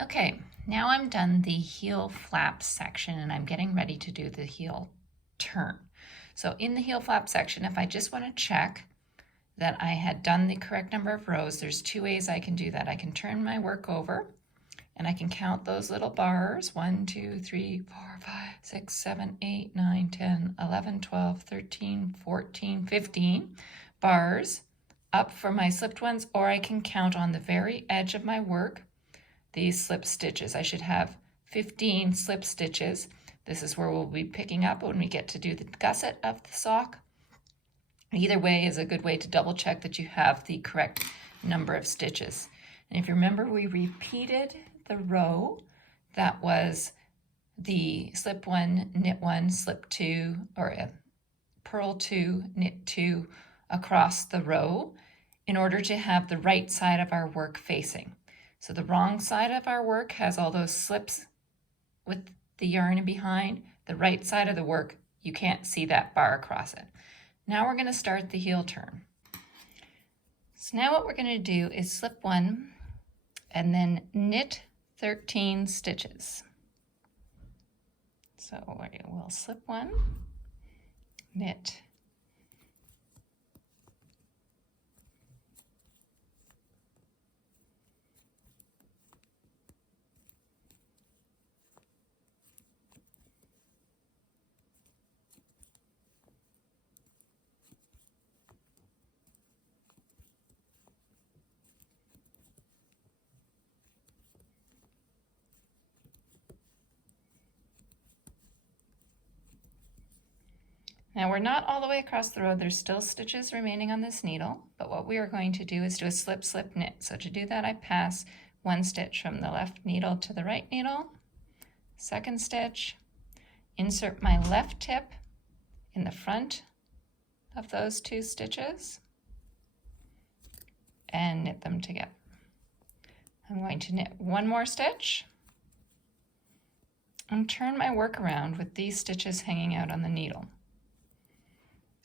Okay, now I'm done the heel flap section and I'm getting ready to do the heel turn. So in the heel flap section, if I just want to check that I had done the correct number of rows, there's two ways I can do that. I can turn my work over and I can count those little bars, 1, 2, 3, 4, 5, 6, 7, 8, 9, 10, 11, 12, 13, 14, 15 bars up for my slipped ones, or I can count on the very edge of my work these slip stitches. I should have 15 slip stitches. This is where we'll be picking up when we get to do the gusset of the sock. Either way is a good way to double check that you have the correct number of stitches. And if you remember, we repeated the row that was the slip 1, knit 1, slip 2, or purl 2, knit 2 across the row in order to have the right side of our work facing. So the wrong side of our work has all those slips with the yarn behind. The right side of the work, you can't see that bar across it. Now we're going to start the heel turn. So now what we're going to do is slip 1 and then knit 13 stitches. So we'll slip 1, knit. Now we're not all the way across the row, there's still stitches remaining on this needle, but what we are going to do is do a slip, slip, knit. So to do that, I pass one stitch from the left needle to the right needle, second stitch, insert my left tip in the front of those two stitches, and knit them together. I'm going to knit one more stitch and turn my work around with these stitches hanging out on the needle.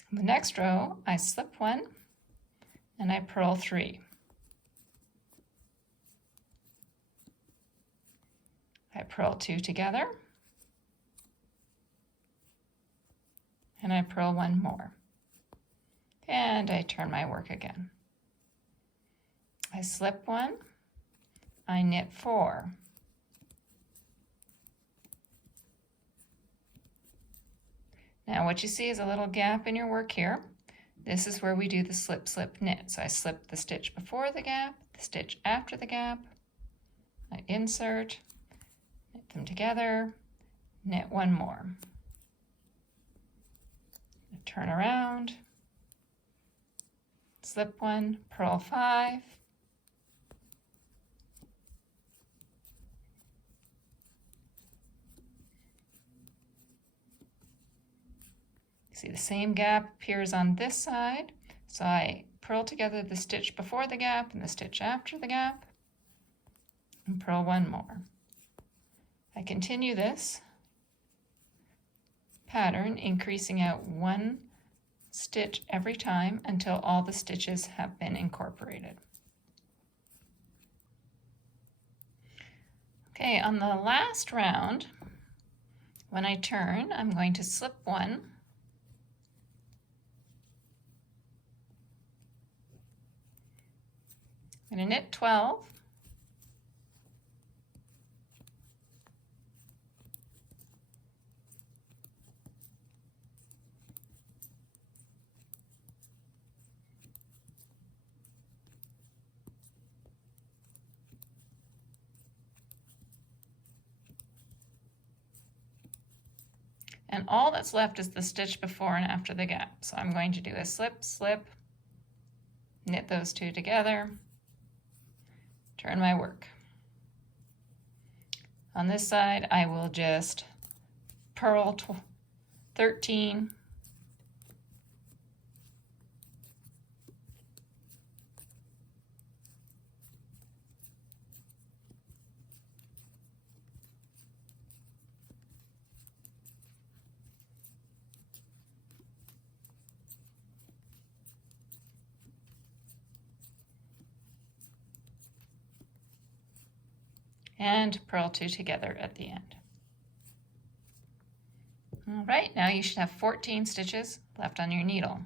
In the next row, I slip 1 and I purl 3. I purl 2 together and I purl 1 more. And I turn my work again. I slip 1, I knit 4. Now what you see is a little gap in your work here. This is where we do the slip, slip, knit. So I slip the stitch before the gap, the stitch after the gap, I insert, knit them together, knit 1 more. Turn around, slip 1, purl 5, see the same gap appears on this side, so I purl together the stitch before the gap and the stitch after the gap, and purl 1 more. I continue this pattern, increasing out 1 stitch every time until all the stitches have been incorporated. Okay, on the last round, when I turn, I'm going to slip 1, I'm going to knit 12, and all that's left is the stitch before and after the gap. So I'm going to do a slip, slip, knit those 2 together, turn my work. On this side, I will just purl 13, and purl 2 together at the end. All right, now you should have 14 stitches left on your needle.